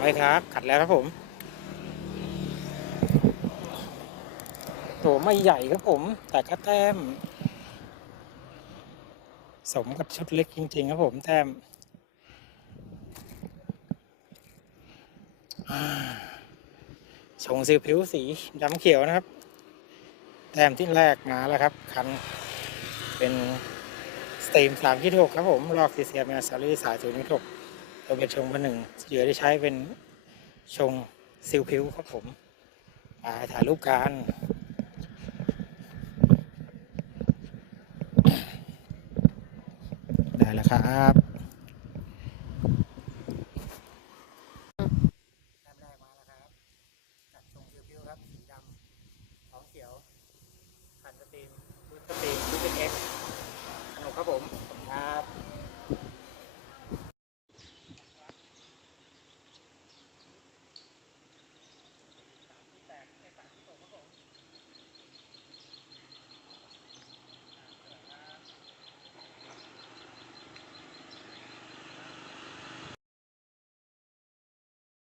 ครับ ขัดแล้วครับผมโถไม่ใหญ่ครับผม แต่ก็แต้ม สมกับชุดเล็กจริง ๆ ครับผมแต้มอ่าชงซิลผิวสีดำเขียวนะครับ แต้มที่แรกมาแล้วครับ คันเป็นสตรีมสามที่หกครับผม ลอกซีเซียเมีอาซารีสายศูนย์หก ตัวเป็นชงมาหนึ่งเหยื่อที่ใช้เป็นชงซิลผิวครับผมถ่ายรูปกันได้แล้วครับแต้มแรกมาแล้วครับชงซิลผิวครับสีดำท้องเขียวขันสตรีมบูทสตรีมบูทเป็นเอ็กสนุกครับผมขอบคุณครับ